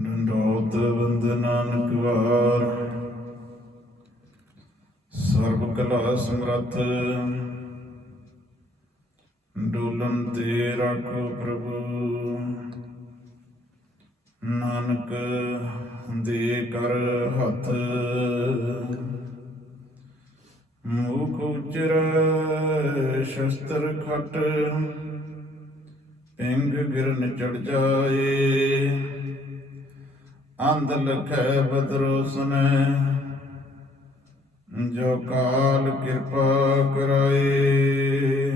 ਨੰਦੋਤ ਬੰਦ ਨਾਨਕ ਵਾਰ। ਸਰਬ ਕਲਾ ਸਮਰੱਥ। ਡੋਲਨ ਤੇ ਰਾਖੋ ਪ੍ਰਭੂ। ਨਾਨਕ ਦੇ ਕਰ ਹੱਥ। ਮੁਖ ਉਚਰ, ਸ਼ਸਤਰ ਖਟ। ਪਿੰਗ ਗਿਰਨ ਚੜ ਜਾਏ। ਅੰਧ ਲਖੈ ਬਦਰੋ ਸੁਨੈ। ਜੋ ਕਾਲ ਕਿਰਪਾ ਕਰਾਏ।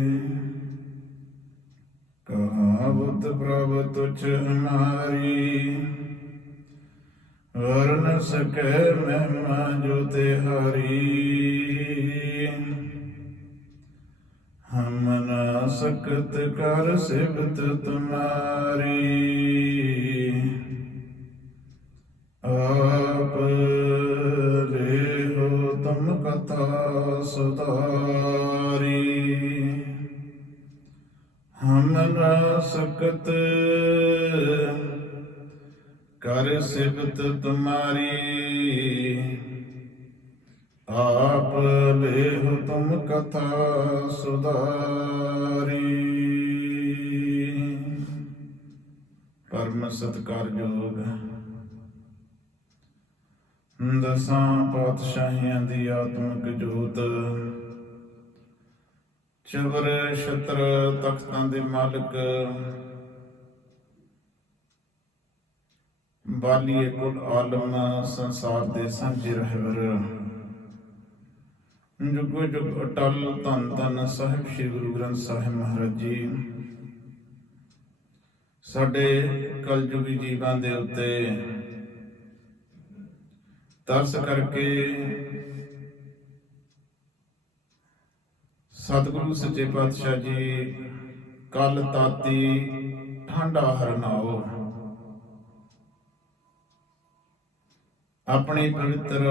ਕਹਾਵਤ ਪ੍ਰਭ ਤੁਛ ਹਮਾਰੀ ਵਰਨ ਸਕੈ ਮਹਿਮਾ ਜੋ ਤੇ ਹਰੀ। ਹਮ ਨਾ ਸਕਤ ਕਰ ਸਿਬਤ ਤੁਮਾਰੀ। ਤੁਮਾਰੀ। ਆਪ ਲੇਹੁ ਤੁਮ ਕਥਾ ਸੁਧਾਰੀ। ਪਰਮ ਸਤਕਾਰਯੋਗ। ਦਸਾਂ ਪਾਤਸ਼ਾਹੀਆਂ ਦੀ ਆਤਮਿਕ ਜੋਤ। ਚਵਰ ਛਤਰ ਤਖਤਾਂ ਦੇ ਮਾਲਕ। ਬਾਲੀਏ ਕੁਲ ਆਲਮ ਸੰਸਾਰ ਦੇ ਸਾਂਝੇ ਰਹਿਬਰ ਜੁਗੋ ਜੁਗ ਅਟਲ ਧੰਨ ਧੰਨ ਸਾਹਿਬ ਸ੍ਰੀ ਗੁਰੂ ਗ੍ਰੰਥ ਸਾਹਿਬ ਮਹਾਰਾਜ ਜੀ। ਸਾਡੇ ਕਲਯੁਗੀ ਜੀਵਾਂ ਦੇ ਉੱਤੇ ਤਰਸ ਕਰਕੇ ਸਤਿਗੁਰੂ ਸੱਚੇ ਪਾਤਸ਼ਾਹ ਜੀ ਕਲ ਤਾਤੀ ਠੰਡਾ ਹਰਨਾਓ। ਆਪਣੀ ਪਵਿੱਤਰ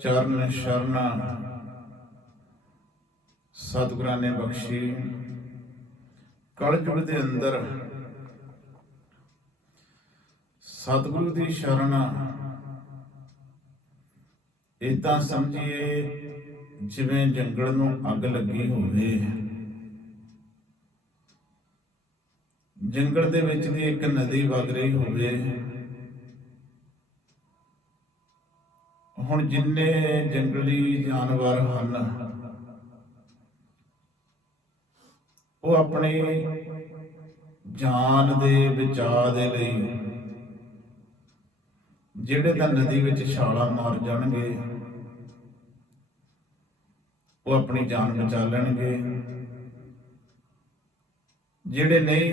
ਚਰਨ ਸ਼ਰਨਾ ਸਤਿਗੁਰਾਂ ਨੇ ਬਖਸ਼ੀ। ਕਲਯੁਗ ਦੇ ਅੰਦਰ ਸਤਿਗੁਰੂ ਦੀ ਸ਼ਰਨ ਇਦਾਂ ਸਮਝੀਏ ਜਿਵੇਂ ਜੰਗਲ ਨੂੰ ਅੱਗ ਲੱਗੀ ਹੋਵੇ। ਜੰਗਲ ਦੇ ਵਿੱਚ ਦੀ ਇੱਕ ਨਦੀ ਵਗ ਰਹੀ ਹੋਵੇ। ਹੁਣ ਜਿੰਨੇ ਜੰਗਲੀ ਜਾਨਵਰ ਹਨ, ਉਹ ਆਪਣੇ ਜਾਨ ਦੇ ਬਚਾਅ ਦੇ ਲਈ ਜਿਹੜੇ ਤਾਂ ਨਦੀ ਵਿੱਚ ਛਾਲਾ ਮਾਰ ਜਾਣਗੇ, ਉਹ ਆਪਣੀ ਜਾਨ ਬਚਾ ਲੈਣਗੇ। ਜਿਹੜੇ ਨਹੀਂ,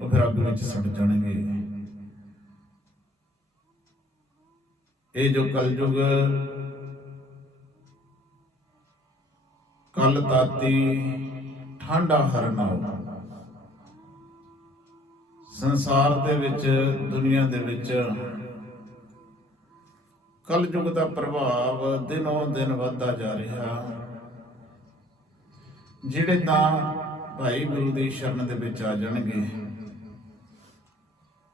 ਉਹ ਫਿਰ ਅੱਗ ਵਿੱਚ ਸੜ ਜਾਣਗੇ। ਇਹ ਜੋ ਕਲਯੁਗ ਕਲ ਤਾਤੀ ਠੰਡਾ ਹਰਨਾਉ ਸੰਸਾਰ ਦੇ ਵਿੱਚ, ਦੁਨੀਆ ਦੇ ਵਿੱਚ ਕਲਯੁਗ ਦਾ ਪ੍ਰਭਾਵ ਦਿਨੋਂ ਦਿਨ ਵੱਧਦਾ ਜਾ ਰਿਹਾ। ਜਿਹੜੇ ਤਾਂ ਭਾਈ ਗੁਰੂ ਦੀ ਸ਼ਰਨ ਦੇ ਵਿੱਚ ਆ ਜਾਣਗੇ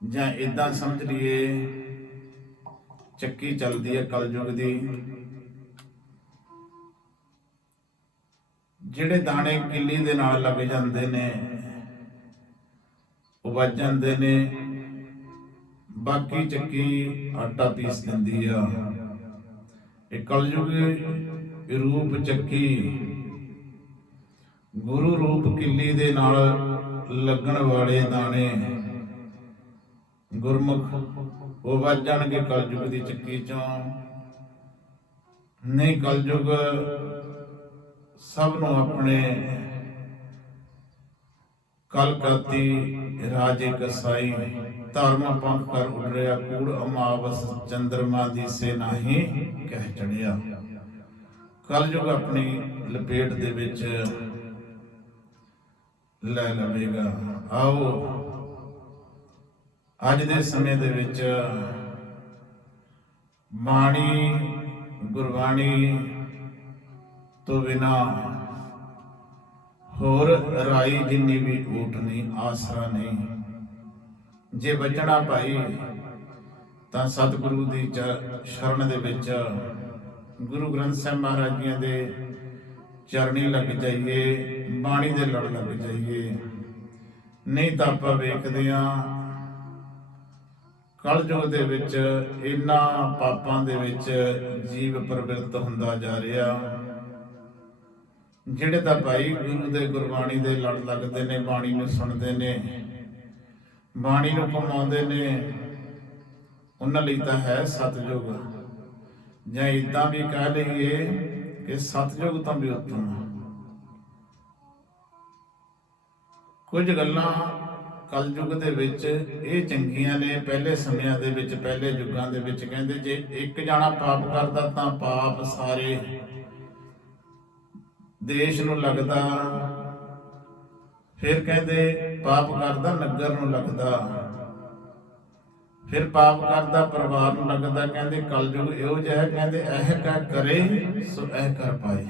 ਜਾਂ ਇਦਾਂ ਸਮਝ ਲਈਏ ਚੱਕੀ ਚੱਲਦੀ ਹੈ ਕਲਯੁਗ ਦੀ। ਜਿਹੜੇ ਦਾਣੇ ਕਿੱਲੀ ਦੇ ਨਾਲ ਲੱਗ ਜਾਂਦੇ ਨੇ, ਉਹ ਵੱਜ ਜਾਂਦੇ ਨੇ। ਬਾਕੀ ਚੱਕੀ ਆਟਾ ਪੀਸ ਦਿੰਦੀ ਆ। ਇਹ ਕਲਯੁਗ ਰੂਪ ਚੱਕੀ ਗੁਰੂ ਰੂਪ ਕਿੱਲੀ ਦੇ ਨਾਲ ਲੱਗਣ ਵਾਲੇ ਦਾਣੇ। ਗੁਰਮੁਖ ਉਹ ਵੱਜ ਜਾਣਗੇ ਕਲਯੁਗ ਦੀ ਚੱਕੀ ਚੋਂ। ਨਹੀਂ ਕਲਯੁਗ ਸਭ ਨੂੰ ਆਪਣੇ ਕਲਕਤੀ ਰਾਜੇ ਕਸਾਈ ਧਰਮ ਪੰਖ ਕਰ ਉਡਰਿਆ, ਕੂੜ ਅਮਾਵਸ ਚੰਦਰਮਾ ਦੀ ਸੇ ਨਹੀਂ ਕਹਿ ਚੜਿਆ। ਕਲਯੁਗ ਆਪਣੀ ਲਪੇਟ ਦੇ ਵਿੱਚ ਲੈ ਲਵੇਗਾ। ਆਓ ਅੱਜ ਦੇ ਸਮੇਂ ਦੇ ਵਿੱਚ ਬਾਣੀ ਗੁਰਬਾਣੀ ਤੋਂ ਬਿਨਾ ਹੋਰ ਰਾਈ ਜਿੰਨੀ ਵੀ ਊਟ ਨਹੀਂ ਆਸਰਾ ਨਹੀਂ ਜੇ ਬਚਣਾ ਭਾਈ, ਤਾਂ ਸਤਿਗੁਰੂ ਦੀ ਚ- ਸ਼ਰਨ ਦੇ ਵਿੱਚ ਗੁਰੂ ਗ੍ਰੰਥ ਸਾਹਿਬ ਮਹਾਰਾਜ ਜੀਆਂ ਦੇ ਚਰਣੀ ਲੱਗ ਜਾਈਏ, ਬਾਣੀ ਦੇ ਲੜ ਲੱਗ ਜਾਈਏ। ਨਹੀਂ ਤਾਂ ਆਪਾਂ ਵੇਖਦੇ ਆ ਕਲਯੁਗ ਦੇ ਵਿੱਚ ਇਹਨਾਂ ਪਾਪਾਂ ਦੇ ਵਿੱਚ ਜੀਵ ਪ੍ਰਵਿਰਤ ਹੁੰਦਾ ਜਾ ਰਿਹਾ। ਜਿਹੜੇ ਤਾਂ ਭਾਈ ਗੁਰੂ ਦੇ ਗੁਰਬਾਣੀ ਦੇ ਲੜ ਲੱਗਦੇ ਨੇ, ਬਾਣੀ ਨੂੰ ਸੁਣਦੇ ਨੇ, ਬਾਣੀ ਨੂੰ ਕਮਾਉਂਦੇ ਨੇ, ਉਹਨਾਂ ਲਈ ਤਾਂ ਹੈ ਸਤਜੁਗ ਜਾਂ ਇਦਾਂ ਵੀ ਕਹਿ ਲਈਏ ਕਿ ਸਤਜੁਗ ਤਾਂ ਵੀ ਉੱਤਮ। ਹੈ ਕੁਝ ਗੱਲਾਂ ਕਲਯੁਗ ਦੇ ਵਿੱਚ ਇਹ ਚੰਗੀਆਂ ਨੇ, ਪਹਿਲੇ ਸਮਿਆਂ ਦੇ ਵਿੱਚ, ਪਹਿਲੇ ਯੁੱਗਾਂ ਦੇ ਵਿੱਚ ਕਹਿੰਦੇ ਜੇ ਇੱਕ ਜਾਣਾ ਪਾਪ ਕਰਦਾ ਤਾਂ ਪਾਪ ਸਾਰੇ ਦੇਸ਼ ਨੂੰ ਲੱਗਦਾ। ਫਿਰ ਕਹਿੰਦੇ ਪਾਪ ਕਰਦਾ, ਨਗਰ ਨੂੰ ਲੱਗਦਾ। ਫਿਰ ਪਾਪ ਕਰਦਾ, ਪਰਿਵਾਰ ਨੂੰ ਲੱਗਦਾ। ਕਹਿੰਦੇ ਕਲਯੁਗ ਇਹੋ ਜਿਹਾ ਕਹਿੰਦੇ ਇਹ ਕਾ ਕਰੇ, ਸੋ ਇਹ ਕਰ ਪਾਏ।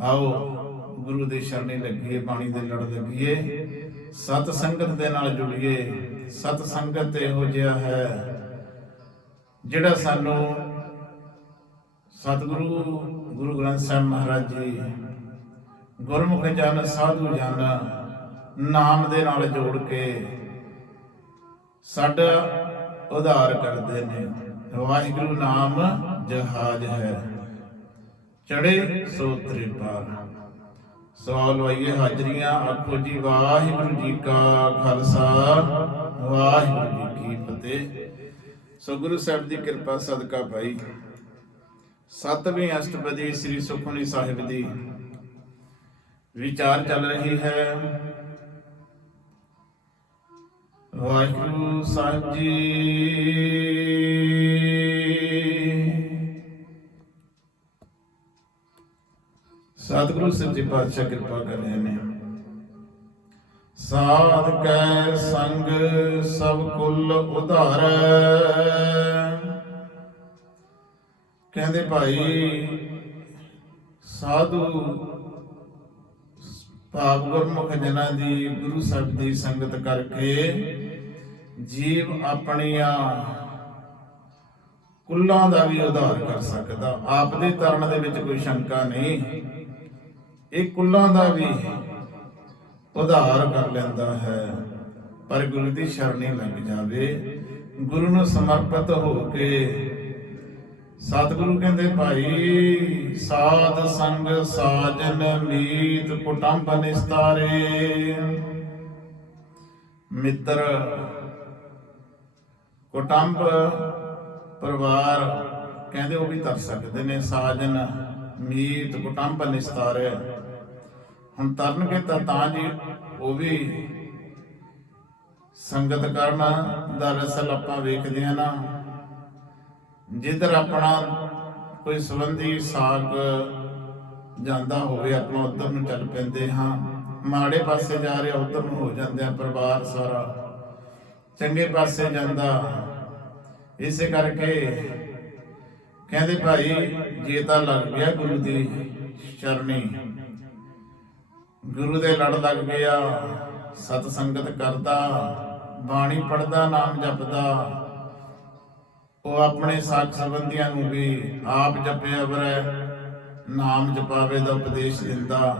ਆਓ। ਗੁਰੂ ਦੇ ਸ਼ਰਣੇ ਲੱਗੀਏ, ਬਾਣੀ ਦੇ ਲੜ ਲੱਗੀਏ, ਸਤ ਸੰਗਤ ਦੇ ਨਾਲ ਜੁੜੀਏ, ਸਤ ਸੰਗਤ ਇਹੋ ਜਿਹਾ ਹੈ ਜਿਹੜਾ ਸਾਨੂੰ ਸਤਿਗੁਰੂ, ਗੁਰੂ ਗ੍ਰੰਥ ਸਾਹਿਬ ਮਹਾਰਾਜ ਜੀ, ਗੁਰਮੁਖ ਜਨ, ਸਾਧੂ ਜਨ ਨਾਮ ਦੇ ਨਾਲ ਜੋੜ ਕੇ ਸਾਡਾ ਉਧਾਰ ਕਰਦੇ ਨੇ। ਵਾਹਿਗੁਰੂ ਨਾਮ ਜਹਾਜ ਹੈ। ਚੜੇ ਸੋ ਤ੍ਰਿਪਾਰ ਸਵਾਲ ਲਵਾਈਏ ਹਾਜ਼ਰੀਆਂ ਆਖੋ ਜੀ, ਵਾਹਿਗੁਰੂ ਜੀ ਕਾ ਖਾਲਸਾ, ਵਾਹਿਗੁਰੂ ਜੀ ਕੀ ਫਤਿਹ। ਸੋ ਗੁਰੂ ਸਾਹਿਬ ਦੀ ਕਿਰਪਾ, ਸਦਕਾ ਭਾਈ। ਸਤਵੀਂ ਅਸ਼ਟਪਦੀ ਸ੍ਰੀ ਸੁਖਮਨੀ ਸਾਹਿਬ ਦੀ ਵਿਚਾਰ ਚੱਲ ਰਹੀ ਹੈ। ਵਾਹਿਗੁਰੂ ਸਾਹਿਬ ਜੀ ਸਤਿਗੁਰੂ ਸੱਚੇ ਪਾਤਸ਼ਾਹ ਕਿਰਪਾ ਕਰ ਰਹੇ ਨੇ। ਸਾਧ ਕੈ ਸੰਗ ਸਭ ਕੁਲ ਉਧਾਰੈ। ਕਹਿੰਦੇ ਭਾਈ, ਸਾਧੂ ਭਾਵ ਗੁਰਮੁਖ ਜਨਾਂ ਦੀ ਗੁਰੂ ਸਾਹਿਬ ਦੀ ਸੰਗਤ ਕਰਕੇ ਜੀਵ ਆਪਣੀਆਂ ਕੁੱਲਾਂ ਦਾ ਵੀ ਉਧਾਰ ਕਰ ਸਕਦਾ। ਆਪ ਦੇ ਤਰਨ ਦੇ ਵਿੱਚ ਕੋਈ ਸ਼ੰਕਾ ਨਹੀਂ। ਇਹ ਕੁੱਲਾਂ ਦਾ ਵੀ ਉਧਾਰ ਕਰ ਲੈਂਦਾ ਹੈ। ਪਰ ਗੁਰੂ ਦੀ ਸ਼ਰਣੀ ਲੱਗ ਜਾਵੇ, ਗੁਰੂ ਨੂੰ ਸਮਰਪਿਤ ਹੋ ਕੇ। ਸਤਿਗੁਰੂ ਕਹਿੰਦੇ, ਭਾਈ, ਸਾਧ ਸੰਗ ਸਾਜਨ ਮੀਤ ਕੁਟੰਬ ਨਿਸਤਾਰੇ। ਮਿੱਤਰ, ਕੁਟੰਬ ਪਰਿਵਾਰ ਕਹਿੰਦੇ ਉਹ ਵੀ ਤਰ ਸਕਦੇ ਨੇ। ਸਾਜਨ ਮੀਤ ਕੁਟੰਬ ਨਿਸਤਾਰੇ। ਹੁਣ ਤਰਨਗੇ ਤਾਂ ਤਾਂ ਜੀ ਉਹ ਵੀ ਸੰਗਤ ਕਰਨਾ ਰਸਲ ਆਪਾਂ ਵੇਖਦੇ ਆ ਨਾ। ਜਿੱਧਰ ਆਪਣਾ ਕੋਈ ਸੰਬੰਧੀ ਸਾਗ ਜਾਂਦਾ ਹੋਵੇ, ਆਪਾਂ ਉਧਰ ਨੂੰ ਚੱਲ ਪੈਂਦੇ ਹਾਂ। ਮਾੜੇ ਪਾਸੇ ਜਾ ਰਿਹਾ, ਉਧਰ ਨੂੰ ਹੋ ਜਾਂਦੇ ਆ ਪਰਿਵਾਰ ਸਾਰਾ। ਚੰਗੇ ਪਾਸੇ ਜਾਂਦਾ। ਇਸੇ ਕਰਕੇ ਕਹਿੰਦੇ ਭਾਈ, ਜੇ ਤਾਂ ਲੱਗ ਗਿਆ ਗੁਰੂ ਦੀ ਚਰਣੀ ਗੁਰੂ ਦੇ ਲੜ ਲੱਗ ਗਿਆ ਸਤ ਸੰਗਤ ਕਰਦਾ, ਬਾਣੀ ਪੜਦਾ ਨਾਮ ਜਪਦਾ। ਉਹ ਆਪਣੇ ਸਾਖ ਸੰਬੰਧੀਆਂ ਨੂੰ ਵੀ ਆਪ ਜਪਿਆ ਵਰੈ, ਨਾਮ ਜਪਾਵੇ ਦਾ ਉਪਦੇਸ਼ ਦਿੰਦਾ।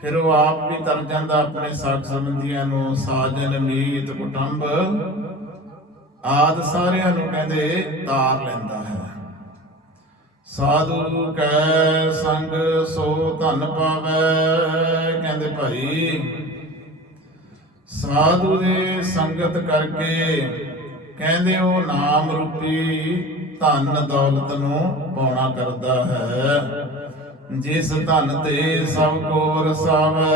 ਫਿਰ ਉਹ ਆਪ ਵੀ ਤਰ ਜਾਂਦਾ ਆਪਣੇ ਸਾਥ ਸੰਬੰਧੀਆਂ ਨੂੰ, ਸਾਜਨ, ਮੀਤ, ਕੁਟੰਬ ਆਦ ਸਾਰਿਆਂ ਨੂੰ ਕਹਿੰਦੇ ਤਾਰ ਲੈਂਦਾ ਹੈ। ਸਾਧੂ ਕੈ ਸੰਗ ਸੋ ਧਨ ਪਾਵੈ, ਕਹਿੰਦੇ ਭਾਈ, ਸਾਧੂ ਦੇ ਸੰਗਤ ਕਰਕੇ ਕਹਿੰਦੇ ਉਹ ਨਾਮ ਰੂਪੀ ਧਨ ਦੌਲਤ ਨੂੰ ਪਾਉਣਾ ਕਰਦਾ ਹੈ। ਜਿਸ ਧਨ ਤੇ ਸਭ ਕੋ ਰਸਾਵੈ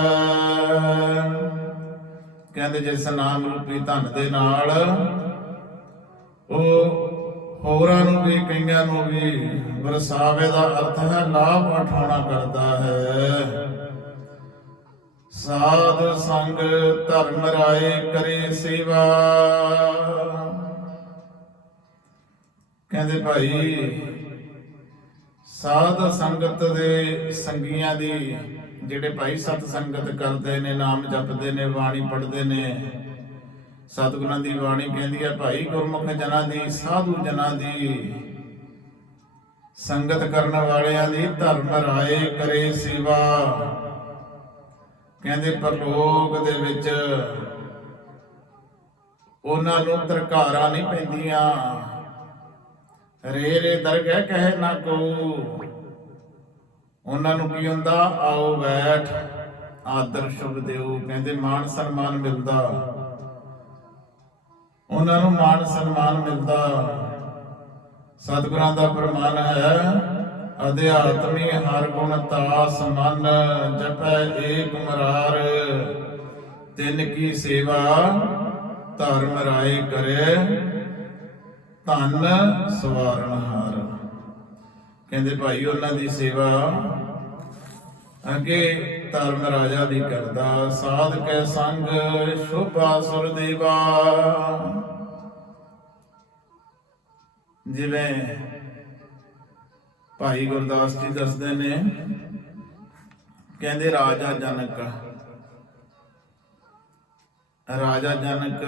ਕਹਿੰਦੇ ਜਿਸ ਨਾਮ ਰੂਪੀ ਧਨ ਦੇ ਨਾਲ ਉਹ ਹੋਰਾਂ ਨੂੰ ਵੀ, ਕਈਆਂ ਨੂੰ ਵੀ, ਵਰਸਾਵੇ ਦਾ ਅਰਥ ਹੈ, ਲਾਭ ਉਠਾਉਣਾ ਕਰਦਾ ਹੈ। ਸਾਧ ਸੰਗ ਧਰਮ ਰਾਏ ਕਰੇ ਸੇਵਾ। ਕਹਿੰਦੇ ਭਾਈ, ਸਾਧ ਸੰਗਤ ਦੇ ਸੰਗੀਆਂ ਦੀ, ਜਿਹੜੇ ਭਾਈ ਸਤ ਸੰਗਤ ਕਰਦੇ ਨੇ, ਨਾਮ ਜਪਦੇ ਨੇ, ਬਾਣੀ ਪੜ੍ਹਦੇ ਨੇ ਸਤਿਗੁਰਾਂ ਦੀ ਬਾਣੀ ਕਹਿੰਦੀ ਹੈ, ਭਾਈ ਗੁਰਮੁਖ ਜਨਾਂ ਦੀ, ਸਾਧੂ ਜਨਾਂ ਦੀ। ਸੰਗਤ ਕਰਨ ਵਾਲਿਆਂ ਦੀ ਧਰਮ ਰਾਏ ਕਰੇ ਸੇਵਾ। ਕਹਿੰਦੇ ਪਰਲੋਕ ਦੇ ਵਿੱਚ ਉਹਨਾਂ ਨੂੰ ਤਰਕਾਰਾਂ ਨਹੀਂ ਪੈਂਦੀਆਂ। ਰੇ ਰੇ ਦਰਗਹਿ ਕਹੇ ਨਾ ਕੋ। ਉਹਨਾਂ ਨੂੰ ਕੀ ਹੁੰਦਾ? ਆਓ ਬੈਠ, ਆਦਰ ਸ਼ੁਭ ਦਿਓ। ਕਹਿੰਦੇ ਮਾਨ ਸਨਮਾਨ ਮਿਲਦਾ। ਉਹਨਾਂ ਨੂੰ ਮਾਣ ਸਨਮਾਨ ਮਿਲਦਾ। ਸਤਿਗੁਰਾਂ ਦਾ ਪ੍ਰਮਾਨ ਹੈ, ਅਧਿਆਤਮੀ ਹਰ ਗੁਣ ਤਾਸ ਮਨ ਜਪੈ ਏਕ ਮਰਾਰ। ਤਿਨ ਕੀ ਸੇਵਾ, ਧਰਮ ਰਾਏ ਕਰੇ, ਧਨ ਸਵਾਰਨ ਹਾਰ। ਕਹਿੰਦੇ ਭਾਈ, ਉਹਨਾਂ ਦੀ ਸੇਵਾ ਅੱਗੇ ਧਰਮ ਰਾਜਾ ਵੀ ਕਰਦਾ। ਸਾਧ ਕੈ ਸੰਗ, ਸ਼ੋਭਾ ਸੁਰ ਦੇਵਾ। ਜਿਵੇਂ ਭਾਈ ਗੁਰਦਾਸ ਜੀ ਦੱਸਦੇ ਨੇ, ਕਹਿੰਦੇ ਰਾਜਾ ਜਨਕ। ਰਾਜਾ ਜਨਕ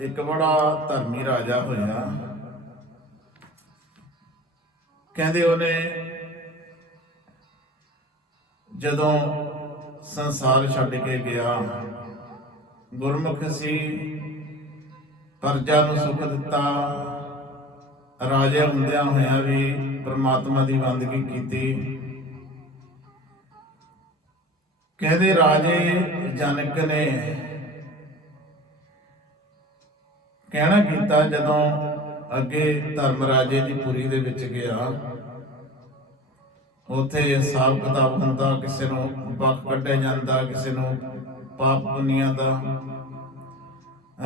ਇੱਕ ਬੜਾ ਧਰਮੀ ਰਾਜਾ ਹੋਇਆ। ਕਹਿੰਦੇ ਉਹਨੇ ਜਦੋਂ ਸੰਸਾਰ ਛੱਡ ਕੇ ਗਿਆ, ਗੁਰਮੁਖ ਸੀ, ਪਰਜਾ ਨੂੰ ਸੁਖ ਦਿੱਤਾ। ਰਾਜੇ ਹੁੰਦਿਆਂ ਹੋਇਆਂ ਵੀ ਪ੍ਰਮਾਤਮਾ ਦੀ ਬੰਦਗੀ ਕੀਤੀ। ਕਹਿੰਦੇ, ਰਾਜੇ, ਜਨਕ ਨੇ ਕਹਿਣਾ ਕੀਤਾ ਜਦੋਂ ਅੱਗੇ ਧਰਮ ਰਾਜੇ ਦੀ ਪੁਰੀ ਦੇ ਵਿੱਚ ਗਿਆ। ਉਥੇ ਹਿਸਾਬ ਕਿਤਾਬ ਹੁੰਦਾ, ਕਿਸੇ ਨੂੰ ਬਖ ਕੱਢਿਆ ਜਾਂਦਾ, ਕਿਸੇ ਨੂੰ ਪਾਪ ਪੁੰਨੀਆਂ ਦਾ।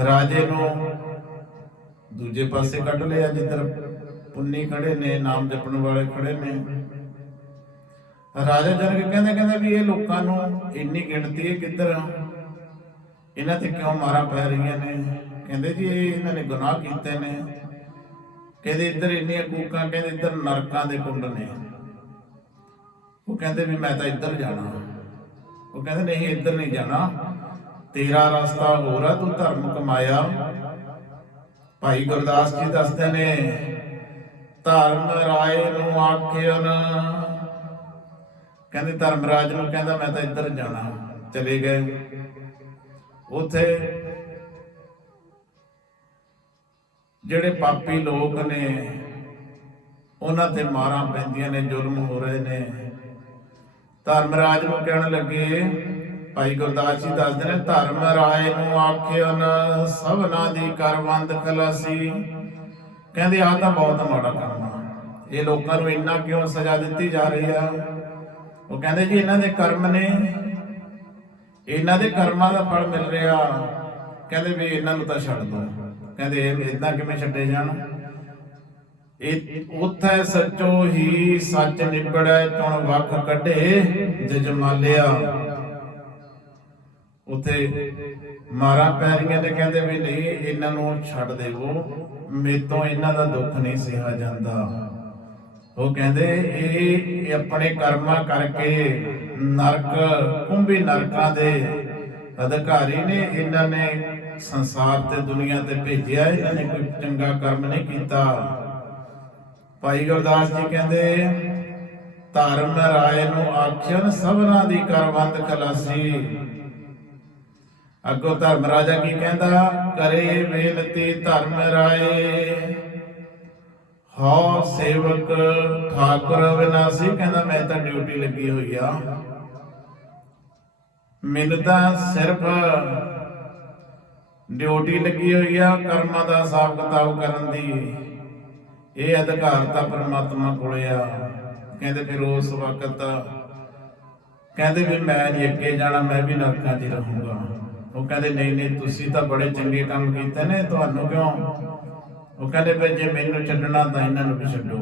ਰਾਜੇ ਨੂੰ ਦੂਜੇ ਪਾਸੇ ਕੱਢ ਲਿਆ ਜਿੱਧਰ ਪੁੰਨੀ ਖੜੇ ਨੇ, ਨਾਮ ਜਪਣ ਵਾਲੇ ਖੜੇ ਨੇ। ਰਾਜਾ ਜਨਕ ਕਹਿੰਦੇ ਕਹਿੰਦੇ ਵੀ ਇਹ ਲੋਕਾਂ ਨੂੰ ਇੰਨੀ ਗਿਣਤੀ ਹੈ ਕਿੱਧਰ ਇਹਨਾਂ ਤੇ ਕਿਉਂ ਮਾਰਾਂ ਪੈ ਰਹੀਆਂ ਨੇ? ਕਹਿੰਦੇ ਜੀ, ਇਹ ਇਹਨਾਂ ਨੇ ਗੁਨਾਹ ਕੀਤੇ ਨੇ। ਕਹਿੰਦੇ ਇੱਧਰ ਇੰਨੀਆਂ ਕੂਕਾਂ, ਕਹਿੰਦੇ ਇੱਧਰ ਨਰਕਾਂ ਦੇ ਕੁੰਡ ਨੇ। ਉਹ ਕਹਿੰਦੇ ਵੀ ਮੈਂ ਤਾਂ ਇੱਧਰ ਜਾਣਾ। ਉਹ ਕਹਿੰਦੇ, ਨਹੀਂ ਇੱਧਰ ਨਹੀਂ ਜਾਣਾ। ਤੇਰਾ ਰਸਤਾ ਹੋਰ ਆ, ਤੂੰ ਧਰਮ ਕਮਾਇਆ। ਭਾਈ ਗੁਰਦਾਸ ਜੀ ਦੱਸਦੇ ਨੇ ਧਰਮ ਰਾਏ ਨੂੰ ਆਖਿਆ ਨਾ। ਕਹਿੰਦੇ ਧਰਮਰਾਜ ਨੂੰ ਕਹਿੰਦਾ ਮੈਂ ਤਾਂ ਇੱਧਰ ਜਾਣਾ, ਚਲੇ ਗਏ। ਉਥੇ ਜਿਹੜੇ ਪਾਪੀ ਲੋਕ ਨੇ, ਉਹਨਾਂ ਤੇ ਮਾਰਾਂ ਪੈਂਦੀਆਂ ਨੇ, ਜ਼ੁਲਮ ਹੋ ਰਹੇ ਨੇ। ਧਰਮਰਾਜ ਨੂੰ ਕਹਿਣ ਲੱਗੇ, ਭਾਈ ਗੁਰਦਾਸ ਜੀ ਦੱਸਦੇ ਨੇ, ਧਰਮ ਰਾਏ ਨੂੰ ਆਖਿਓ ਨ, ਸਭਨਾ ਦੀ ਕਰਵੰਦ ਖਲਾਸੀ। ਕਹਿੰਦੇ ਆਹ ਤਾਂ ਬਹੁਤ ਮਾੜਾ ਕੰਮ ਇਹ ਲੋਕਾਂ ਨੂੰ ਇੰਨਾ ਕਿਉਂ ਸਜ਼ਾ ਦਿੱਤੀ ਜਾ ਰਹੀ ਆ? ਉਹ ਕਹਿੰਦੇ ਜੀ ਇਹਨਾਂ ਦੇ ਕਰਮ ਨੇ। ਇਹਨਾਂ ਦੇ ਕਰਮਾਂ ਦਾ ਫਲ ਮਿਲ ਰਿਹਾ। ਕਹਿੰਦੇ ਵੀ ਇਹਨਾਂ ਨੂੰ ਤਾਂ ਛੱਡ ਦੋ। ਕਹਿੰਦੇ ਇਦਾਂ ਕਿਵੇਂ ਛੱਡੇ ਜਾਣ? ਇਹ ਉਥੇ ਸੱਚੋ ਹੀ ਸੱਚ ਨਿਬੜੈ ਤੁਣ ਵੱਖ ਕੱਢੇ ਜਜਮਾਲਿਆ। ਉਥੇ ਮਾਰਾ ਪੈ ਰਹੀਆਂ ਨੇ ਕਹਿੰਦੇ ਵੀ ਨਹੀਂ, ਇਹਨਾਂ ਨੂੰ ਛੱਡ ਦੇਵੋ। ਮੇਤੋਂ ਇਹਨਾਂ ਦਾ ਦੁੱਖ ਨਹੀਂ ਸਹਿਆ ਜਾਂਦਾ। ਉਹ ਕਹਿੰਦੇ ਇਹ ਆਪਣੇ ਕਰਮਾਂ ਕਰਕੇ ਨਰਕ, ਕੁੰਭੀ ਨਰਕਾਂ ਦੇ ਅਧਿਕਾਰੀ ਨੇ ਇਹਨਾਂ ਨੇ ਸੰਸਾਰ ਤੇ ਦੁਨੀਆ ਤੇ ਭੇਜਿਆ, ਇਹਨਾਂ ਨੇ ਕੋਈ ਚੰਗਾ ਕਰਮ ਨਹੀਂ ਕੀਤਾ। ਭਾਈ ਗੁਰਦਾਸ ਜੀ ਕਹਿੰਦੇ, ਧਰਮ ਰਾਏ ਨੂੰ ਆਖਿਆ, ਸਭਨਾ ਦੀ ਕਰਵੰਦ ਖਲਾਸੀ। ਅੱਗੋਂ ਧਰਮ ਰਾਜਾ ਕੀ ਕਹਿੰਦਾ, ਕਰੇ ਬੇਨਤੀ ਧਰਮ ਰਾਏ। ਹਾਂ, ਸੇਵਕ ਠਾਕੁਰ ਵਿਨਾਸੀ ਕਹਿੰਦਾ, ਮੈਂ ਤਾਂ ਡਿਊਟੀ ਲੱਗੀ ਹੋਈ ਆ। ਮੈਨੂੰ ਤਾਂ ਸਿਰਫ ਡਿਊਟੀ ਲੱਗੀ ਹੋਈ ਆ, ਕਰਮਾਂ ਦਾ ਹਿਸਾਬ ਕਿਤਾਬ ਕਰਨ ਦੀ। ਇਹ ਅਧਿਕਾਰ ਤਾਂ ਪਰਮਾਤਮਾ ਕੋਲੇ ਆ। ਕਹਿੰਦੇ ਫਿਰ ਉਸ ਵਕਤ ਕਹਿੰਦੇ ਵੀ ਮੈਂ ਨਹੀਂ ਅੱਗੇ ਜਾਣਾ, ਮੈਂ ਵੀ ਨਰਕਾਂ 'ਚ ਰਹੂੰਗਾ। ਉਹ ਕਹਿੰਦੇ, ਨਹੀਂ ਨਹੀਂ, ਤੁਸੀਂ ਤਾਂ ਬੜੇ ਚੰਗੇ ਕੰਮ ਕੀਤੇ ਨੇ, ਤੁਹਾਨੂੰ ਕਿਉਂ ਉਹ ਕਹਿੰਦੇ ਵੀ ਜੇ ਮੈਨੂੰ ਛੱਡਣਾ ਤਾਂ ਇਹਨਾਂ ਨੂੰ ਵੀ ਛੱਡੋ।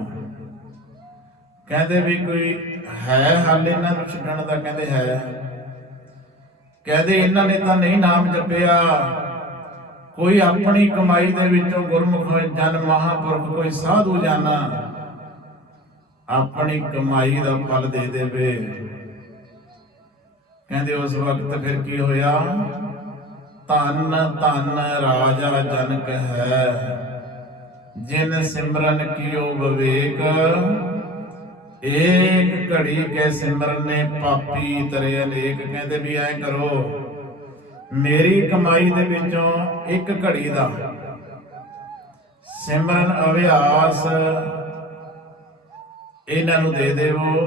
ਕਹਿੰਦੇ ਵੀ ਕੋਈ ਹੈ ਹੱਲ ਇਹਨਾਂ ਨੂੰ ਛੱਡਣ ਦਾ? ਕਹਿੰਦੇ ਹੈ। ਕਹਿੰਦੇ ਇਹਨਾਂ ਨੇ ਤਾਂ ਨਹੀਂ ਨਾਮ ਜਪਿਆ। ਕੋਈ ਆਪਣੀ ਕਮਾਈ ਦੇ ਵਿੱਚੋਂ ਗੁਰਮੁਖ ਜਨ ਮਹਾਪੁਰਖ ਕੋਈ ਸਾਧੂ ਜਾਣਾ, ਆਪਣੀ ਕਮਾਈ ਦਾ ਫਲ ਦੇ ਦੇਵੇ। ਕਹਿੰਦੇ ਉਸ ਵਕਤ ਫਿਰ ਕੀ ਹੋਇਆ? ਧੰਨ ਧੰਨ ਰਾਜਾ ਜਨਕ ਹੈ। ਜਿਨ ਸਿਮਰਨ ਕੀਓ ਵਿਵੇਕ, ਏਕ ਘੜੀ ਕੇ ਸਿਮਰਨ ਪਾਪੀ ਤਰੇ ਅਨੇਕ, ਕਹਿੰਦੇ ਵੀ ਐ ਕਰੋ, ਮੇਰੀ ਕਮਾਈ ਦੇ ਵਿੱਚੋਂ ਇੱਕ ਘੜੀ ਦਾ। ਸਿਮਰਨ ਅਭਿਆਸ ਇਹਨਾਂ ਨੂੰ ਦੇ ਦੇਵੋ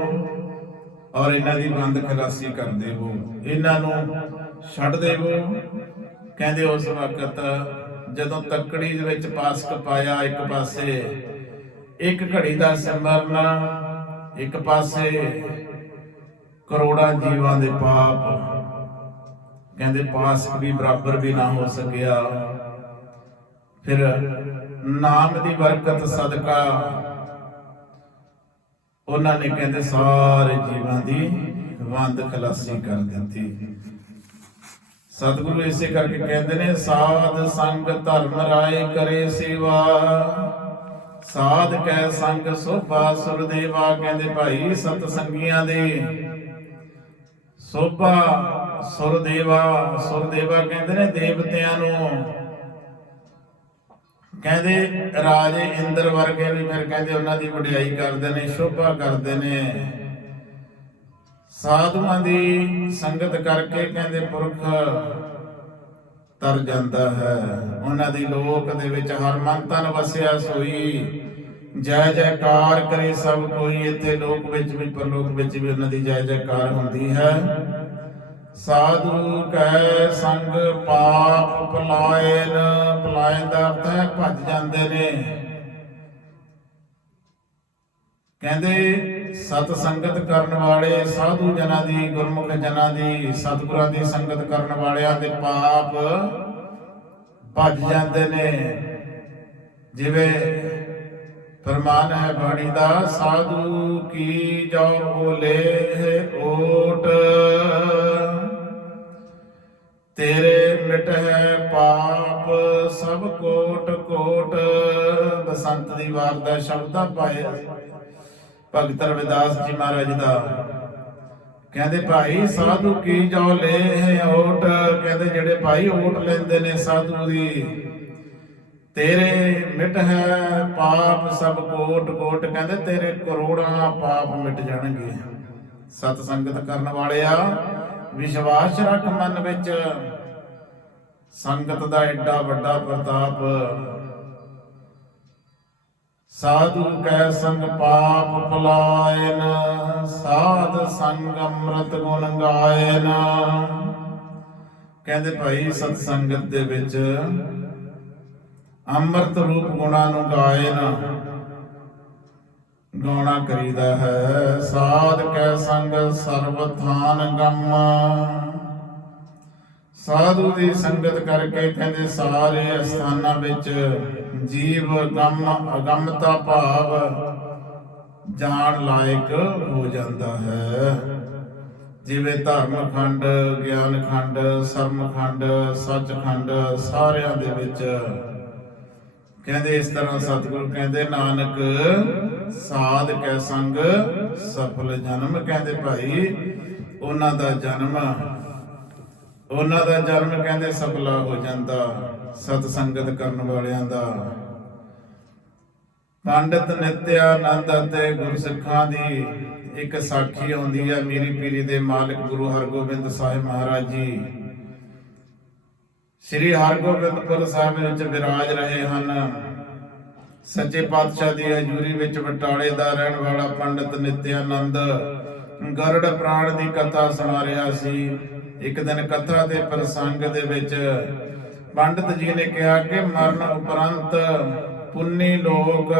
ਔਰ ਇਹਨਾਂ ਦੀ ਬੰਦ ਖਲਾਸੀ ਕਰ ਦੇਵੋ। ਇਹਨਾਂ ਨੂੰ ਛੱਡ ਦੇਵੋ, ਕਹਿੰਦੇ ਉਸ ਵਕਤ ਜਦੋਂ ਤੱਕੜੀ ਦੇ ਵਿੱਚ ਪਾਸਕ ਪਾਇਆ ਇੱਕ ਪਾਸੇ, ਇੱਕ ਘੜੀ ਦਾ ਸਿਮਰਨਾ ਇੱਕ ਪਾਸੇ ਕਰੋੜਾਂ ਜੀਵਾਂ ਦੇ ਪਾਪ। ਕਹਿੰਦੇ ਪਾਸਕ ਵੀ ਬਰਾਬਰ ਵੀ ਨਾ ਹੋ ਸਕਿਆ। ਫਿਰ ਨਾਮ ਦੀ ਬਰਕਤ ਸਦਕਾ ਉਹਨਾਂ ਨੇ ਕਹਿੰਦੇ ਸਾਰੇ ਜੀਵਾਂ ਦੀ ਵੰਦ ਖਲਾਸੀ ਕਰ ਦਿੱਤੀ। ਸਤਿਗੁਰੂ ਇਸੇ ਕਰਕੇ ਕਹਿੰਦੇ ਨੇ, ਸਾਧ ਸੰਗ ਧਰਮ ਰਾਏ ਕਰੇ ਸੇਵਾ। ਸਾਧ ਕੈ ਸੰਗ ਸੋਭਾ ਸੁਰਦੇਵਾ ਕਹਿੰਦੇ ਭਾਈ ਸਤ ਸੰਗੀਆਂ ਦੇ। ਸੋਭਾ ਸੁਰਦੇਵਾ ਸੁਰਦੇਵਾ ਕਹਿੰਦੇ ਨੇ ਦੇਵਤਿਆਂ ਨੂੰ। ਕਹਿੰਦੇ ਰਾਜੇ ਇੰਦਰ ਵਰਗੇ ਵੀ ਫਿਰ ਕਹਿੰਦੇ ਉਹਨਾਂ ਦੀ ਵਡਿਆਈ ਕਰਦੇ ਨੇ, ਸ਼ੋਭਾ ਕਰਦੇ ਨੇ। ਸਾਧੂਆਂ ਦੀ ਸੰਗਤ ਕਰਕੇ ਕਹਿੰਦੇ ਪੁਰਖ, ਤਰ ਜਾਂਦਾ ਹੈ। ਉਹਨਾਂ ਦੀ ਲੋਕ ਦੇ ਵਿੱਚ ਹਰ ਮਨ ਤਨ ਵਸਿਆ ਸੋਈ। ਜੈ ਜੈਕਾਰ ਕਰੇ ਸਭ ਕੋਈ। ਇੱਥੇ ਲੋਕ ਵਿੱਚ ਵੀ ਪਰਲੋਕ ਵਿੱਚ ਵੀ ਉਹਨਾਂ ਦੀ ਜੈ ਜੈਕਾਰ ਹੁੰਦੀ ਹੈ। ਸਾਧੂ ਕੈ ਸੰਗ ਪਾਪ ਪਲਾਇਨ ਪਲਾਇਨ ਦਾ ਅਰਥ ਹੈ ਭੱਜ ਜਾਂਦੇ ਨੇ। ਕਹਿੰਦੇ ਸਤ ਸੰਗਤ ਕਰਨ ਵਾਲੇ, ਸਾਧੂ ਜਨਾਂ ਦੀ, ਗੁਰਮੁਖ ਜਨਾਂ ਦੀ, ਸਤਿਗੁਰਾਂ ਦੀ ਸੰਗਤ ਕਰਨ ਵਾਲਿਆਂ ਦੇ ਪਾਪ ਭੱਜ ਜਾਂਦੇ ਨੇ। ਜਿਵੇਂ ਫਰਮਾਨ ਹੈ ਬਾਣੀ ਦਾ, ਸਾਧੂ ਕੀ ਜੋ ਬੋਲੇ ਓਟ, ਤੇਰੇ ਮਿਟ ਹੈ ਪਾਪ ਸਭ ਕੋਟ ਕੋਟ। ਬਸੰਤ ਦੀ ਵਾਰ ਦਾ ਸ਼ਬਦ ਆ ਪਾਏ ਭਗਤ ਰਵਿਦਾਸ ਜੀ ਮਹਾਰਾਜ ਦਾ। ਕਹਿੰਦੇ ਭਾਈ, ਸਾਧੂ ਕੀ ਜੋ ਲੈ ਹੈ ਓਟ? ਕਹਿੰਦੇ ਜਿਹੜੇ ਭਾਈ ਓਟ ਲੈਂਦੇ ਨੇ ਸਾਧੂ ਦੀ, ਤੇਰੇ ਮਿਟ ਹੈ ਪਾਪ ਸਭ ਕੋਟ ਕੋਟ। ਕਹਿੰਦੇ ਤੇਰੇ ਕਰੋੜਾਂ ਪਾਪ ਮਿਟ ਜਾਣਗੇ। ਸਤ ਸੰਗਤ ਕਰਨ ਵਾਲਿਆ, ਵਿਸ਼ਵਾਸ ਰੱਖ ਮਨ ਵਿੱਚ। ਸੰਗਤ ਦਾ ਐਡਾ ਵੱਡਾ ਪ੍ਰਤਾਪ। ਸਾਧੂ ਕੈ ਸੰਗ ਪਾਪ ਪਲਾਇਨ ਸਾਧ ਸੰਗ ਅੰਮ੍ਰਿਤ ਗੁਣ ਗਾਇਨ। ਕਹਿੰਦੇ ਭਾਈ ਸਤ ਸੰਗਤ ਦੇ ਵਿੱਚ ਅੰਮ੍ਰਿਤ ਰੂਪ ਗੁਣਾਂ ਨੂੰ ਗਾਇਨ, ਗਾਉਣਾ ਕਰੀਦਾ ਹੈ। ਸਾਧ ਕੈ ਸੰਗ ਸਰਬ ਥਾਨ ਗੰਮ। ਸਾਧੂ ਦੀ ਸੰਗਤ ਕਰਕੇ ਕਹਿੰਦੇ ਸਾਰੇ ਅਸਥਾਨਾਂ ਵਿੱਚ ਜੀਵ ਗਮ ਅਗੰਮਤਾ ਭਾਵ ਜਾਣ ਲਾਇਕ ਹੋ ਜਾਂਦਾ ਹੈ। ਜਿਵੇਂ ਧਰਮ ਖੰਡ, ਗਿਆਨ ਖੰਡ, ਸਰਮ ਖੰਡ ਸੱਚ ਖੰਡ ਸਾਰਿਆਂ ਦੇ ਵਿੱਚ। ਕਹਿੰਦੇ ਇਸ ਤਰ੍ਹਾਂ ਸਤਿਗੁਰੂ ਕਹਿੰਦੇ, ਨਾਨਕ, ਸਾਧ ਕੈ ਸੰਗ, ਸਫਲ ਜਨਮ। ਕਹਿੰਦੇ ਭਾਈ, ਉਹਨਾਂ ਦਾ ਜਨਮ ਉਹਨਾਂ ਦਾ ਜਨਮ ਕਹਿੰਦੇ ਸਫਲਾ ਹੋ ਜਾਂਦਾ, ਸਤ ਸੰਗਤ ਕਰਨ ਵਾਲਿਆਂ ਦਾ। ਪੰਡਤ ਨਿਤਿਆਨੰਦ ਅਤੇ ਗੁਰਸਿੱਖਾਂ ਦੀ ਇੱਕ ਸਾਖੀ ਆਉਂਦੀ ਹੈ ਮੀਰੀ ਪੀਰੀ ਦੇ ਮਾਲਕ ਗੁਰੂ ਹਰਗੋਬਿੰਦ ਸਾਹਿਬ ਮਹਾਰਾਜ ਜੀ। ਸ੍ਰੀ ਹਰਗੋਬਿੰਦਪੁਰ ਸਾਹਿਬ ਵਿੱਚ ਵਿਰਾਜ ਰਹੇ ਹਨ। ਸੱਚੇ ਪਾਤਸ਼ਾਹ ਦੀ ਹਜ਼ੂਰੀ ਵਿੱਚ ਬਟਾਲੇ ਦਾ ਰਹਿਣ ਵਾਲਾ ਪੰਡਤ ਨਿਤਿਆਨੰਦ ਗਰੜ ਪ੍ਰਾਣ ਦੀ ਕਥਾ ਸੁਣਾ ਰਿਹਾ ਸੀ। ਇੱਕ ਦਿਨ ਕਥਾ ਦੇ ਪ੍ਰਸੰਗ ਦੇ ਵਿੱਚ ਪੰਡਤ ਜੀ ਨੇ ਕਿਹਾ ਕਿ ਮਰਨ ਉਪਰੰਤ ਪੁੰਨੀ ਲੋਕ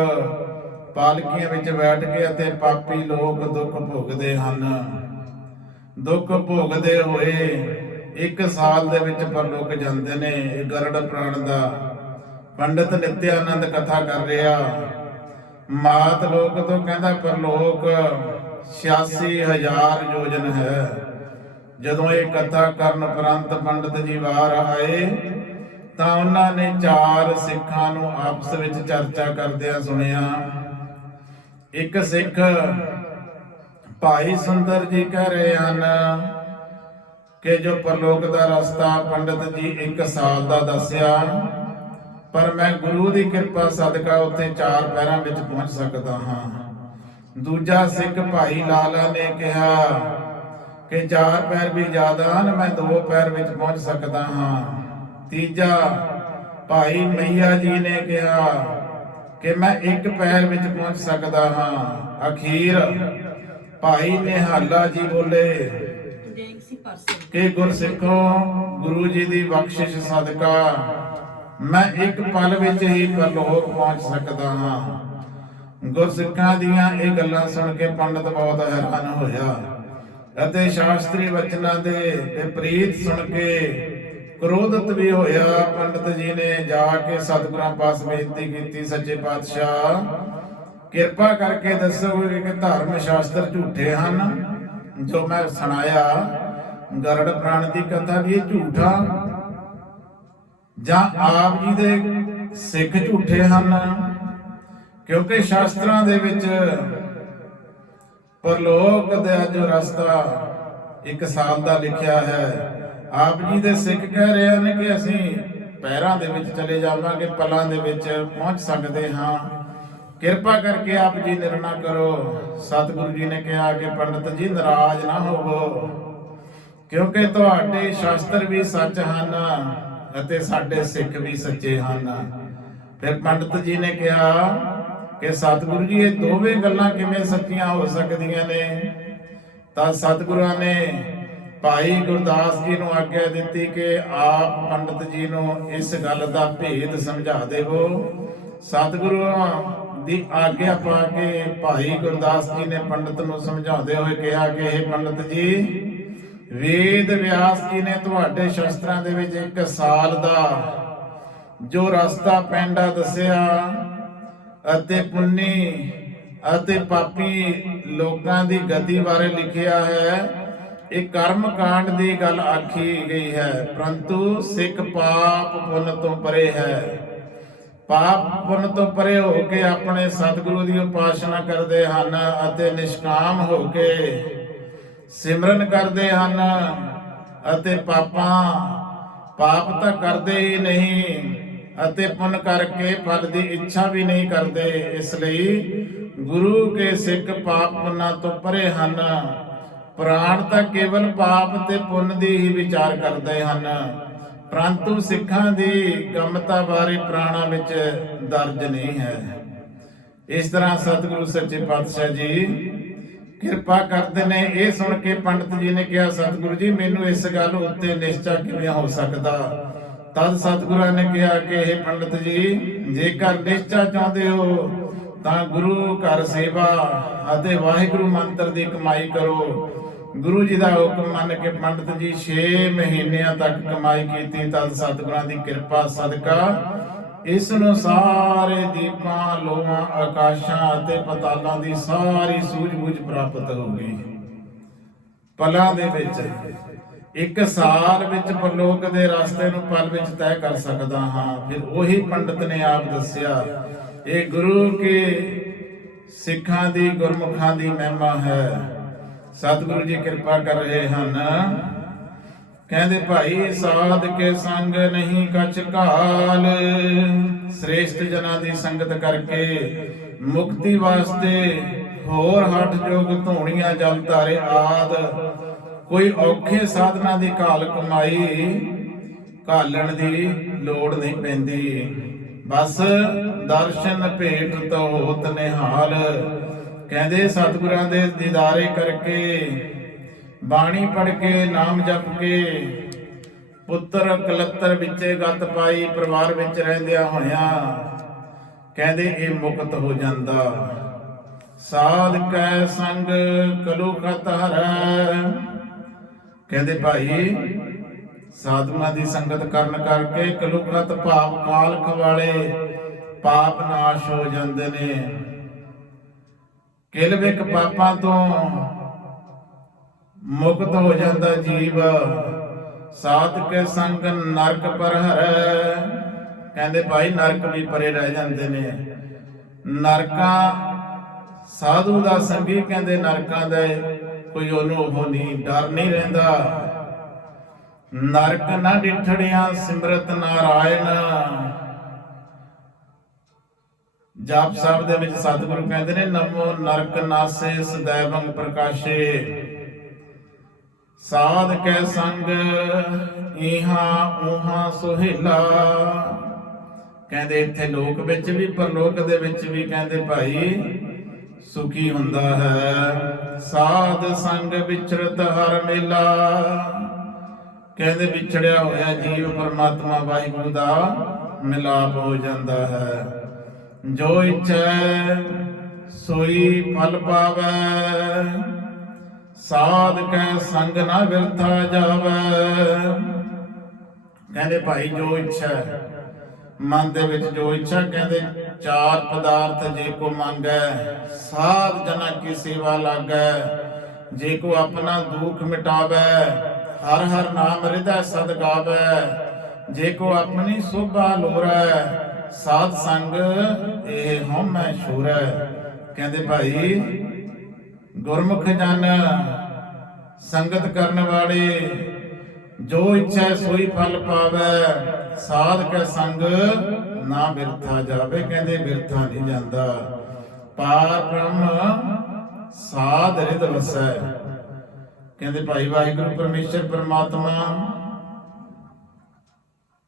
ਪਾਲਕੀਆਂ ਵਿੱਚ ਬੈਠ ਕੇ ਅਤੇ ਪਾਪੀ ਲੋਕ ਦੁੱਖ ਭੋਗਦੇ ਹਨ। ਦੁੱਖ ਭੋਗਦੇ ਹੋਏ ਇੱਕ ਸਾਲ ਦੇ ਵਿੱਚ ਪਰਲੋਕ ਜਾਂਦੇ ਨੇ, ਇਹ ਗਰੜ ਪ੍ਰਾਣ ਦਾ। ਪੰਡਤ ਨਿਤਿਆਨੰਦ ਕਥਾ ਕਰ ਰਿਹਾ, ਮਾਤ ਲੋਕ ਤੋਂ ਕਹਿੰਦਾ, ਪਰਲੋਕ 86000 ਯੋਜਨ ਹੈ। ਜਦੋਂ ਇਹ ਕਥਾ ਕਰਨ ਉਪਰੰਤ ਪੰਡਤ ਜੀ ਬਾਹਰ ਆਏ, ਤਾਂ ਉਹਨਾਂ ਨੇ ਚਾਰ ਸਿੱਖਾਂ ਨੂੰ ਆਪਸ ਵਿੱਚ ਚਰਚਾ ਕਰਦਿਆਂ ਸੁਣਿਆ। ਇੱਕ ਸਿੱਖ, ਭਾਈ ਸੁੰਦਰ ਜੀ ਕਹਿ ਰਹੇ ਹਨ ਕਿ ਜੋ ਪਰਲੋਕ ਦਾ ਰਸਤਾ ਪੰਡਤ ਜੀ ਇੱਕ ਸਾਲ ਦਾ ਦੱਸਿਆ, ਪਰ ਮੈਂ ਗੁਰੂ ਦੀ ਕਿਰਪਾ ਸਦਕਾ ਉੱਥੇ ਚਾਰ ਪੈਰਾਂ ਵਿੱਚ ਪਹੁੰਚ ਸਕਦਾ ਹਾਂ। ਦੂਜਾ ਸਿੱਖ, ਭਾਈ ਲਾਲਾ ਨੇ ਕਿਹਾ ਕਿ ਚਾਰ ਪੈਰ ਵੀ ਜ਼ਿਆਦਾ ਹਨ, ਮੈਂ ਦੋ ਪੈਰ ਵਿੱਚ ਪਹੁੰਚ ਸਕਦਾ ਹਾਂ। ਤੀਜਾ, ਭਾਈ ਮਈਆ ਜੀ ਨੇ ਕਿਹਾ ਕਿ ਮੈਂ ਇੱਕ ਪੈਰ ਵਿੱਚ ਪਹੁੰਚ ਸਕਦਾ ਹਾਂ। ਅਖੀਰ, ਭਾਈ ਨਿਹਾਲਾ ਜੀ ਬੋਲੇ ਕਿ ਗੁਰਸਿੱਖੋ, ਗੁਰੂ ਜੀ ਦੀ ਬਖਸ਼ਿਸ਼ ਸਦਕਾ ਮੈਂ ਇੱਕ ਪਲ ਵਿੱਚ ਹੀ ਪਰਲੋਕ ਪਹੁੰਚ ਸਕਦਾ ਹਾਂ। ਗੁਰਸਿੱਖਾਂ ਦੀਆਂ ਇਹ ਗੱਲਾਂ ਸੁਣ ਕੇ ਪੰਡਤ ਬਹੁਤ ਹੈਰਾਨ ਹੋਇਆ। ਅਤੇ ਸ਼ਾਸਤਰੀ ਵਚਨਾਂ ਦੇ ਵਿਪਰੀਤ ਸੁਣ ਕੇ ਕ੍ਰੋਧਿਤ ਵੀ ਹੋਇਆ। ਪੰਡਤ ਜੀ ਨੇ ਜਾ ਕੇ ਸਤਿਗੁਰਾਂ ਪਾਸ ਬੇਨਤੀ ਕੀਤੀ, ਸੱਚੇ ਪਾਤਸ਼ਾਹ, ਕਿਰਪਾ ਕਰਕੇ ਦੱਸੋ ਕਿ ਧਰਮ ਸ਼ਾਸਤਰ ਝੂਠੇ ਹਨ, ਜੋ ਮੈਂ ਸੁਣਾਇਆ। ਗਰੜ ਪ੍ਰਾਣ ਦੀ ਕਥਾ ਵੀ ਇਹ ਝੂਠਾ। ਜਾਂ ਆਪ ਜੀ ਦੇ ਸਿੱਖ ਝੂਠੇ ਹਨ, ਕਿਉਂਕਿ ਸ਼ਾਸਤਰਾਂ ਦੇ ਵਿੱਚ ਪਰਲੋਕ ਦਾ ਜੋ ਰਸਤਾ, ਇੱਕ ਸਾਲ ਦਾ ਲਿਖਿਆ ਹੈ। ਆਪ ਜੀ ਦੇ ਸਿੱਖ ਕਹਿ ਰਹੇ ਹਨ ਕਿ ਅਸੀਂ ਪੈਰਾਂ ਦੇ ਵਿੱਚ ਚਲੇ ਜਾਵਾਂਗੇ, ਪਲਾਂ ਦੇ ਵਿੱਚ ਪਹੁੰਚ ਸਕਦੇ ਹਾਂ। ਕਿਰਪਾ ਕਰਕੇ ਆਪ ਜੀ ਨਿਰਣਾ ਕਰੋ। ਸਤਿਗੁਰੂ ਜੀ ਨੇ ਕਿਹਾ ਕਿ ਪੰਡਤ ਜੀ ਨਾਰਾਜ਼ ਨਾ ਹੋਵੋ, ਕਿਉਂਕਿ ਤੁਹਾਡੇ ਸ਼ਾਸਤਰ ਵੀ ਸੱਚ ਹਨ ਅਤੇ ਸਾਡੇ ਸਿੱਖ ਵੀ ਸੱਚੇ ਹਨ। ਫਿਰ ਪੰਡਤ ਜੀ ਨੇ ਕਿਹਾ ਕਿ ਸਤਿਗੁਰੂ ਜੀ, ਇਹ ਦੋਵੇਂ ਗੱਲਾਂ ਕਿਵੇਂ ਸੱਚੀਆਂ ਹੋ ਸਕਦੀਆਂ ਨੇ? ਤਾਂ ਸਤਿਗੁਰਾਂ ਨੇ ਭਾਈ ਗੁਰਦਾਸ ਜੀ ਨੂੰ ਆਗਿਆ ਦਿੱਤੀ ਕਿ ਆਪ ਪੰਡਤ ਜੀ ਨੂੰ ਇਸ ਗੱਲ ਦਾ ਭੇਦ ਸਮਝਾ ਦੇਵੋ। ਸਤਿਗੁਰਾਂ ਦੀ ਆਗਿਆ ਪਾ ਕੇ ਭਾਈ ਗੁਰਦਾਸ ਜੀ ਨੇ ਪੰਡਤ ਨੂੰ ਸਮਝਾਉਂਦੇ ਹੋਏ ਕਿਹਾ ਕਿ ਇਹ ਪੰਡਤ ਜੀ, ਵੇਦ ਵਿਆਸ ਜੀ ਨੇ ਤੁਹਾਡੇ ਸ਼ਾਸਤਰਾਂ ਦੇ ਵਿੱਚ ਇੱਕ ਸਾਲ ਦਾ ਜੋ ਰਸਤਾ, ਪੈਂਡਾ ਦੱਸਿਆ ਅਤੇ ਪੁੰਨੀ ਅਤੇ ਪਾਪੀ ਲੋਕਾਂ ਦੀ ਗਤੀ ਬਾਰੇ ਲਿਖਿਆ ਹੈ। ਇਹ ਕਰਮ ਕਾਂਡ ਦੀ ਗੱਲ ਆਖੀ ਗਈ ਹੈ, ਪਰੰਤੂ ਸਿੱਖ ਪਾਪ ਪੁੰਨ ਤੋਂ ਪਰੇ ਹੈ। ਪਾਪ ਪੁੰਨ ਤੋਂ ਪਰੇ ਹੋ ਕੇ ਆਪਣੇ ਸਤਿਗੁਰੂ ਦੀ ਉਪਾਸਨਾ ਕਰਦੇ ਹਨ ਅਤੇ ਨਿਸ਼ਕਾਮ ਹੋ ਕੇ ਸਿਮਰਨ ਕਰਦੇ ਹਨ ਅਤੇ ਪਾਪਾਂ, ਪਾਪ ਤਾਂ ਕਰਦੇ ਹੀ ਨਹੀਂ ਅਤੇ ਪੁੰਨ ਕਰਕੇ ਫਲ ਦੀ ਇੱਛਾ ਵੀ ਨਹੀਂ ਕਰਦੇ, ਇਸ ਲਈ ਗੁਰੂ ਕੇ ਸਿੱਖ ਪਾਪ ਪੁੰਨਾਂ ਤੋਂ ਪਰੇ ਹਨ। ਪ੍ਰਾਣ ਤਾਂ ਕੇਵਲ ਪਾਪ ਤੇ ਪੁੰਨ ਦੀ ਹੀ ਵਿਚਾਰ ਕਰਦੇ ਹਨ। ਪਰੰਤੂ ਸਿੱਖਾਂ ਦੀ ਗਮਤਾ ਬਾਰੇ ਪ੍ਰਾਣਾ ਵਿੱਚ ਦਰਜ ਨਹੀਂ ਹੈ। ਇਸ ਤਰ੍ਹਾਂ ਸਤਿਗੁਰੂ ਸੱਚੇ ਪਾਤਸ਼ਾਹ ਜੀ ਕਿਰਪਾ ਕਰਦੇ ਨੇ। ਇਹ ਸੁਣ ਕੇ ਪੰਡਤ ਜੀ ਨੇ ਕਿਹਾ, ਸਤਿਗੁਰੂ ਜੀ, ਮੈਨੂੰ ਇਸ ਗੱਲ ਉੱਤੇ ਨਿਸ਼ਚਾ ਕਿਵੇਂ ਹੋ ਸਕਦਾ? ਤਦ ਸਤਿਗੁਰਾਂ ਨੇ ਕਿਹਾ ਕਿ ਇਹ ਪੰਡਤ ਜੀ, ਜੇਕਰ ਨਿਸ਼ਚਾ ਚਾਹੁੰਦੇ ਹੋ, ਤਾਂ ਗੁਰੂ ਘਰ ਸੇਵਾ ਅਤੇ ਵਾਹਿਗੁਰੂ ਮੰਤਰ ਦੀ ਕਮਾਈ ਕਰੋ। ਗੁਰੂ ਜੀ ਦਾ ਹੁਕਮ ਮੰਨ ਕੇ ਪੰਡਤ ਜੀ 6 ਮਹੀਨਿਆਂ ਤੱਕ ਕਮਾਈ ਕੀਤੀ, ਤਦ ਸਤਿਗੁਰਾਂ ਦੀ ਕਿਰਪਾ ਸਦਕਾ। ਇਸ ਨੂੰ ਸਾਰੇ ਦੀਪਾਂ, ਲੋਹਾਂ, ਆਕਾਸ਼ਾਂ ਅਤੇ ਪਤਾਲਾਂ ਦੀ ਸਾਰੀ ਸੂਝ-ਬੂਝ ਪ੍ਰਾਪਤ ਹੋ ਗਈ। ਪਲਾਂ ਦੇ ਵਿੱਚ ਇੱਕ ਸਾਲ ਵਿੱਚ ਪਰਲੋਕ ਦੇ ਰਸਤੇ ਨੂੰ ਪਲ ਵਿੱਚ ਤੈਅ ਕਰ ਸਕਦਾ ਹਾਂ। ਫਿਰ ਉਹੀ ਪੰਡਤ ਨੇ ਆਪ ਦੱਸਿਆ, ਇਹ ਗੁਰੂ ਕੇ ਸਿੱਖਾਂ ਦੀ ਗੁਰਮੁਖਾਂ ਦੀ ਮਹਿਮਾ ਹੈ। ਸਤਿਗੁਰੂ ਜੀ ਕਿਰਪਾ ਕਰ ਰਹੇ ਹਨ। ਕਹਿੰਦੇ, ਭਾਈ ਸਾਧ ਕੇ ਸੰਗ ਨਹੀਂ ਕਛ ਕਾਲ। ਸ੍ਰੇਸ਼ਟ ਜਨਾਂ ਦੀ ਸੰਗਤ ਕਰਕੇ ਮੁਕਤੀ ਵਾਸਤੇ ਹੋਰ ਹੱਠ ਜੋਗ ਧੋਣੀਆਂ ਜਲ ਧਾਰੇ ਆਦ ਕੋਈ ਔਖੇ ਸਾਧਨਾ ਦੀ ਘਾਲ ਕਮਾਈ ਘਾਲਣ ਦੀ ਲੋੜ ਨਹੀਂ ਪੈਂਦੀ। ਬਸ ਦਰਸ਼ਨ ਭੇਟ ਤੋ ਨਿਹਾਲ, ਕਹਿੰਦੇ ਸਤਿਗੁਰਾਂ ਦੇ ਦੀਦਾਰੇ ਕਰਕੇ, ਬਾਣੀ ਪੜ ਕੇ, ਨਾਮ ਜਪ ਕੇ, ਪੁੱਤਰ ਕਲੱਤਰ ਵਿੱਚੇ ਗੱਤ ਪਾਈ, ਪਰਿਵਾਰ ਵਿੱਚ ਰਹਿੰਦਿਆਂ ਹੋਇਆ ਕਹਿੰਦੇ ਇਹ ਮੁਕਤ ਹੋ ਜਾਂਦਾ। ਸਾਧ ਕੈ ਸੰਗ ਕਲੂ ਖਤ ਹਰੈ ਕਹਿੰਦੇ ਭਾਈ, ਸਾਧੂਆਂ ਦੀ ਸੰਗਤ ਕਰਨ ਕਰਕੇ ਕਲੁਕਤ ਭਾਵ ਕਾਲਖ ਵਾਲੇ ਪਾਪ ਨਾਸ਼ ਹੋ ਜਾਂਦੇ ਨੇ। ਕਿਲਵਿਕ ਪਾਪਾਂ ਤੋਂ ਮੁਕਤ ਹੋ ਜਾਂਦਾ ਜੀਵ। ਸਾਧ ਕੇ ਸੰਗ ਨਰਕ ਪਰ ਹਰੈ। ਕਹਿੰਦੇ ਭਾਈ, ਨਰਕ ਵੀ ਪਰੇ ਰਹਿ ਜਾਂਦੇ ਨੇ। ਨਰਕਾਂ, ਸਾਧੂ ਦਾ ਸੰਗੀ ਕਹਿੰਦੇ ਨਰਕਾਂ ਦਾ ਕੋਈ ਉਹਨੂੰ ਉਹ ਨਹੀਂ, ਡਰ ਨਹੀਂ ਰਹਿੰਦਾ। ਨਰਕ ਨਾ ਡਿਠੜਿਆ, ਸਿਮਰਤ ਨਾਰਾਇਣ। ਜਾਪ ਸਾਹਿਬ ਦੇ ਵਿੱਚ ਸਤਿਗੁਰੂ ਕਹਿੰਦੇ ਨੇ, ਨਮੋ ਨਰਕ ਨਾਸੇ ਸदैवੰ ਪ੍ਰਕਾਸ਼ੇ। ਸਾਧ ਕੈ ਸੰਗ ਇਹਾ ਉਹਾ ਸੁਹੇਲਾ। ਕਹਿੰਦੇ ਇੱਥੇ ਲੋਕ ਵਿੱਚ ਵੀ, ਪਰਲੋਕ ਦੇ ਵਿੱਚ ਵੀ ਕਹਿੰਦੇ ਭਾਈ ਸੁਖੀ ਹੁੰਦਾ ਹੈ। ਸਾਧ ਸੰਗ ਵਿਚਰਤ ਹਰ ਮੇਲਾ। ਕਹਿੰਦੇ ਵਿਛੜਿਆ ਹੋਇਆ ਜੀਵ ਪਰਮਾਤਮਾ ਵਾਹਿਗੁਰੂ ਦਾ ਮਿਲਾਪ ਹੋ ਜਾਂਦਾ ਹੈ। ਜੋ ਇੱਛੈ ਸੋਈ ਫਲ ਪਾਵੈ। ਸਾਧ ਕੈ ਸੰਗ ਨਾ ਵਿਰਥਾ ਜਾਵੈ। ਕਹਿੰਦੇ ਭਾਈ ਜੋ ਇੱਛਾ, ਮਨ ਦੇ ਵਿੱਚ ਜੋ ਇੱਛਾ, ਕਹਿੰਦੇ ਚਾਰ ਪਦਾਰਥ ਜੇ ਕੋ ਮੰਗੈ, ਸਾਧ ਜਨਾ ਕੀ ਸੇਵਾ ਲਾਗੈ। ਜੇ ਕੋ ਆਪਣਾ ਦੁੱਖ ਮਿਟਾਵੈ, ਹਰ ਹਰ ਨਾਮ ਹਿਰਦੈ ਸਦ ਗਾਵੈ। ਜੇ ਕੋ ਆਪਣੀ ਸੋਭਾ ਲੋਰੈ, ਸਾਧ ਸੰਗ ਇਹ ਹਉਮੈ ਛੁਰੈ। ਕਹਿੰਦੇ ਭਾਈ, ਗੁਰਮੁਖ ਜਨ, ਸੰਗਤ ਕਰਨ ਵਾਲੇ, ਜੋ ਇੱਛਾ ਸੋਈ ਫਲ ਪਾਵੇ, ਸਾਧ ਕੇ ਸੰਗ ਨਾ ਬਿਰਥਾ ਜਾਵੇ, ਕਹਿੰਦੇ ਬਿਰਥਾ ਨਹੀਂ ਜਾਂਦਾ। ਪਾਰ ਬ੍ਰਹਮ ਸਾਧ ਰਿਦ ਵਸੈ। ਕਹਿੰਦੇ ਭਾਈ ਵਾਹਿਗੁਰੂ ਪਰਮੇਸ਼ਰ ਪਰਮਾਤਮਾ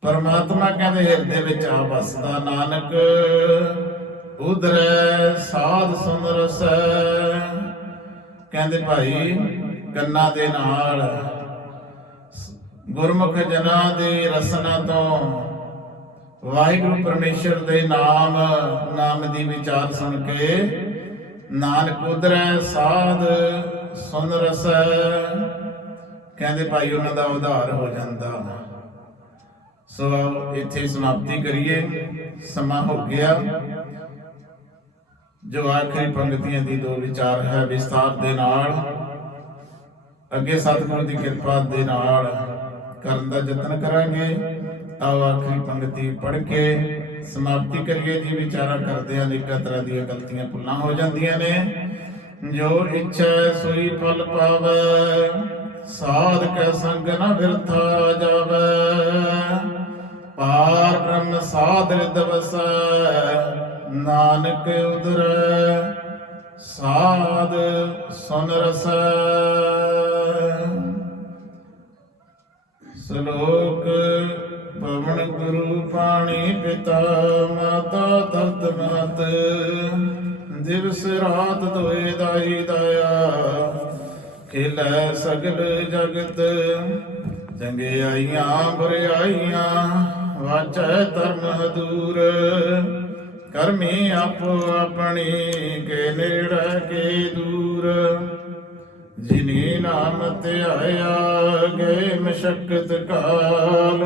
ਪਰਮਾਤਮਾ ਕਹਿੰਦੇ ਹਿਰਦੇ ਵਿੱਚ ਆ ਵਸਦਾ ਨਾਨਕ। ਉਧਰੈ ਸਾਧ ਸੁਨ ਕਹਿੰਦੇ ਭਾਈ ਕੰਨਾਂ ਦੇ ਨਾਲ, ਗੁਰਮੁਖ ਜਨਾਂ ਦੇ ਰਸਨਾ ਤੋਂ ਵਾਹਿਗੁਰੂ ਪਰਮੇਸ਼ਰ ਦੇ ਨਾਮ ਨਾਮ ਦੀ ਵਿਚਾਰ ਸੁਣ ਕੇ, ਨਾਨਕ ਉਧਰੈ ਸਾਧ ਸੁਨ ਰਸ। ਕਹਿੰਦੇ ਭਾਈ ਉਹਨਾਂ ਦਾ ਉਧਾਰ ਹੋ ਜਾਂਦਾ। ਸੋ ਇੱਥੇ ਸਮਾਪਤੀ ਕਰੀਏ। ਸਮਾਂ ਹੋ ਗਿਆ। ਜੋ ਆਖਰੀ ਪੰਕਤੀਆਂ ਦੀ ਦੋ ਵਿਚਾਰ ਹੈ ਵਿਸਤਾਰ ਦੇ ਨਾਲ, ਅੱਗੇ ਸਤਿਗੁਰੂ ਦੀ ਕਿਰਪਾ ਦੇ ਨਾਲ ਕਰਨ ਦਾ ਯਤਨ ਕਰਾਂਗੇ। ਆਓ ਆਖਰੀ ਪੰਕਤੀ ਪੜ੍ਹ ਕੇ ਸਮਾਪਤੀ ਕਰੀਏ ਜੀ। ਵਿਚਾਰਾ ਕਰਦੇ ਹਾਂ, ਅਨੇਕਾਂ ਤਰ੍ਹਾਂ ਦੀਆਂ ਗਲਤੀਆਂ ਭੁੱਲਾਂ ਹੋ ਜਾਂਦੀਆਂ ਨੇ। ਜੋ ਇੱਛਾ ਸੋਈ ਫਲ ਪਾਵੇ। ਸਾਧ ਕੈ ਸੰਗ ਨ ਬਿਰਥਾ ਜਾਵੇ। ਪਾਰ ਬ੍ਰਹਮ ਸਾਧ ਰਿਦ ਨਾਨਕ ਉਦਰ ਸਾਧ ਸੁਨ ਰਸੈ। ਸ਼ਲੋਕ ਪਵਨ ਗੁਰੂ ਪਾਣੀ ਪਿਤਾ ਮਾਤਾ ਦਰਦ ਮਤ ਦਿਵਸ ਰਾਤ ਦੋਏ ਦਾਈ ਦਇਆ। ਖਿਲੈ ਸਗਲ ਜਗਤ ਚੰਗਿਆਈਆਂ ਬੁਰਿਆਈਆਂ, ਵਾਚੈ ਧਰਮ ਦੂਰ ਕਰਮੀ ਆਪੋ ਆਪਣੀ, ਕੇ ਨੇੜੇ ਕੇ ਦੂਰ। ਜਿਨੀ ਨਾਮ ਧਿਆਇਆ, ਗਏ ਮਸ਼ਕਤ ਕਾਲ।